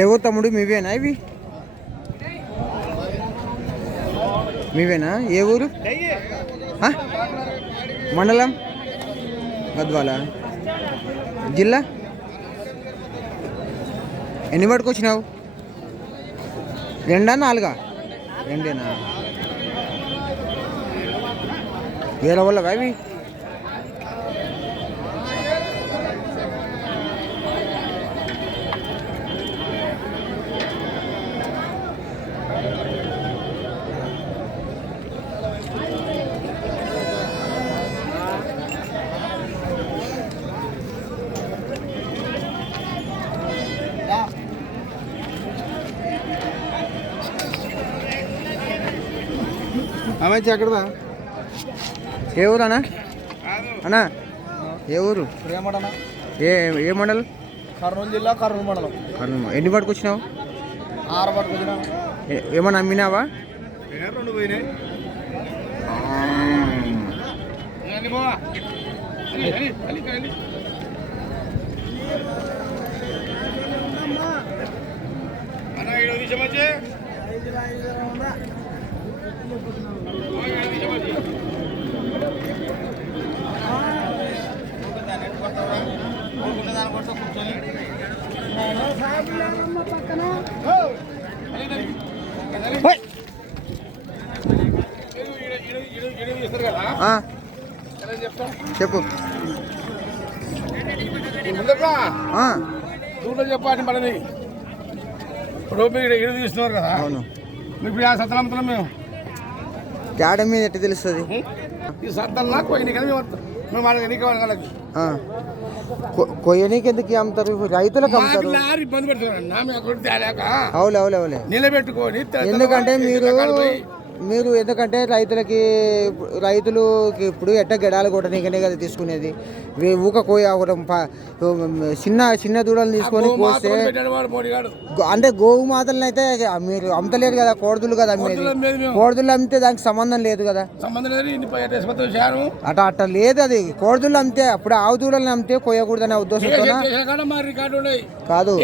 ఏవో తమ్ముడు మీవేనా ఇవి? మీవేనా? ఏ ఊరు? మండలం? గద్వాల? జిల్లా? ఎన్ని పట్టుకొచ్చినావు రెండా నాలుగా? రెండేనా? వేరే వల్ల అవి ఆమె ఎక్కడదా ఏ ఊరు అన్నా? అన్నా? ఏ ఊరు? ఏ ఏ మండలం? కర్నూలు జిల్లా కర్నూలు మండలం. కర్నూలు. ఎన్ని పట్టుకొచ్చినావు? ఆరబట్టుకు వచ్చిన ఏ- ఏమన్నా అమ్మినావా? రెండు పోయినాయి ఆ, చెప్పు. దూడలు చెప్పాలి మనది ఇప్పుడు మీరు ఇడు తీస్తున్నారు కదా. అవును. ఇప్పుడు ఆ సత్తనమ్మతులం మేము. తేడ మీద ఎట్ట తెలుస్తుంది? ఈ సత్తల్లా పోయినాయి కదా మేము వస్తాం. మేము వాళ్ళకి ఎన్ని కావాలి వాళ్ళకి. ఆ. కొ- కొయ్యనీకి ఎందుకు అమ్ముతారు? రైతులకు అమ్ముతారు. లారీ ఇబ్బంది పెడుతున్నారు అవులే అవులే అవులే. నిలబెట్టుకొని ఎందుకంటే మీరు మీరు ఎందుకంటే రైతులకి రైతులకి ఇప్పుడు ఎట్ట గెడాలు కొట్టనీకనే కదా తీసుకునేది. ఊక కోయ చిన్న చిన్న దూడలు తీసుకొని కోస్తే అంటే గోవు మాతలను అయితే మీరు అమ్మతలేరు కదా కోడదులు కదా అమ్మేది. కోడదులు అమ్మితే దానికి సంబంధం లేదు కదా. సంబంధం లేదు ఇన్ని పోయి రేసుపత్రం చేశాను అట అట్ట లేదు అది. కోడదులు అమ్మితే అప్పుడు ఆవు దూడలను అమ్మితే కొయ్యకూడదనే ఉద్దేశంతో కాదు.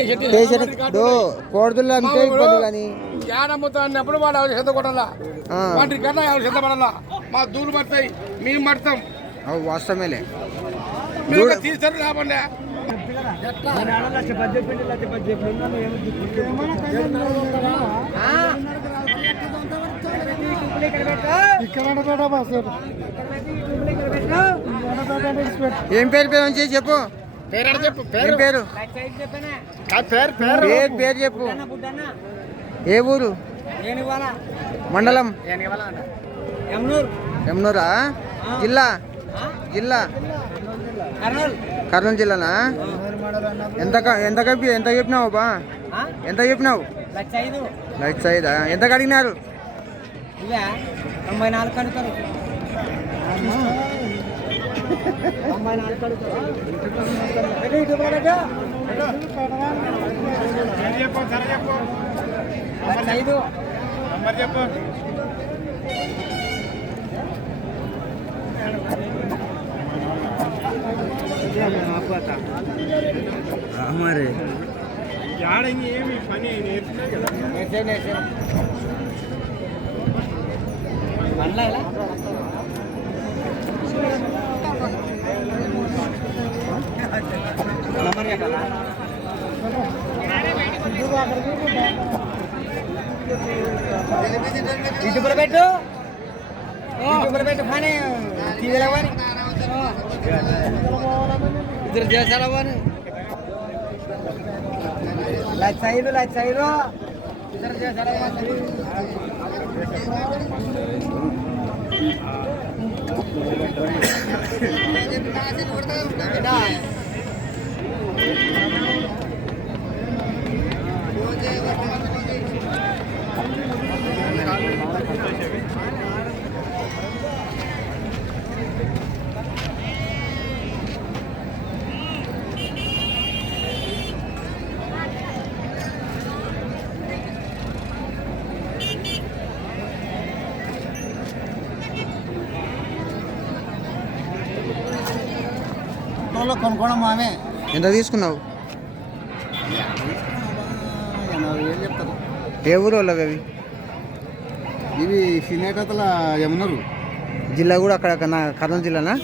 కోడదులు అమ్మితే ఇబ్బంది కానీ యాడమ్ముతా అన్నప్పుడు వాడు ఎవరు కొట్టాలా ఆ. వాటి కన్నా ఎవరు చెత్త పడాలా మా దూరు పడతాయి మేము పడతాం. వాస్తవమేలే. తీస్తారు రాబండి ఏం పేరు పేరు వచ్చి చెప్పు. పేరు చెప్పు? పేరు పేరు. పేరు పేరు చెప్పు. ఏ ఊరు? మండలం? ఎమ్నూరా. జిల్లా? జిల్లా? కర్నూలు. జిల్లానా? ఎంత ఎంత చెప్పి ఎంత చెప్పినావు బా? ఎంత చెప్పినావు? లైట్ సైదా ఎంత కడిగినారు? తొంభై నాలుగు కడుతారు. తొంభై నాలుగు ఐదు చెప్పు. మరి ఏమి పని నేర్చుకున్నాయి కదా. మళ్ళా ఇలా నెంబర్ చెప్పాలా? ఇటుపుల పెట్టు ఇటుపుల పెట్టు కానీ టీవీలో కానీ ఇద్దరు చేశారా కానీ లక్ష ఐదు లక్ష ఐదు ఇద్దరు చేశారా కొనుక్కోవడం మామే ఎంత తీసుకున్నావు? ఏం చెప్తారు. ఏ ఊరు వాళ్ళవి అవి? ఇవి సినేటతల యమునరు. జిల్లా కూడా అక్కడ కర్నూలు జిల్లానా.